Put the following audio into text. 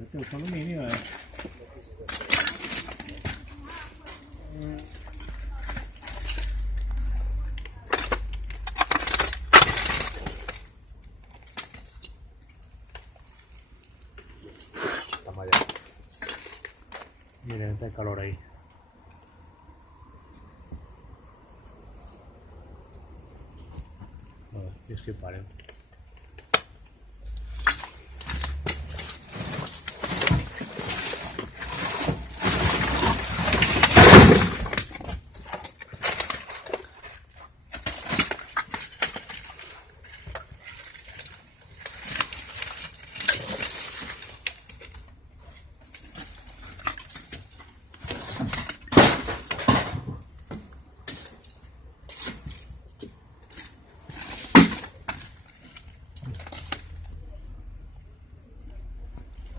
Este usa aluminio, Estamos allá. Miren, está el calor ahí. A ver, es que paren.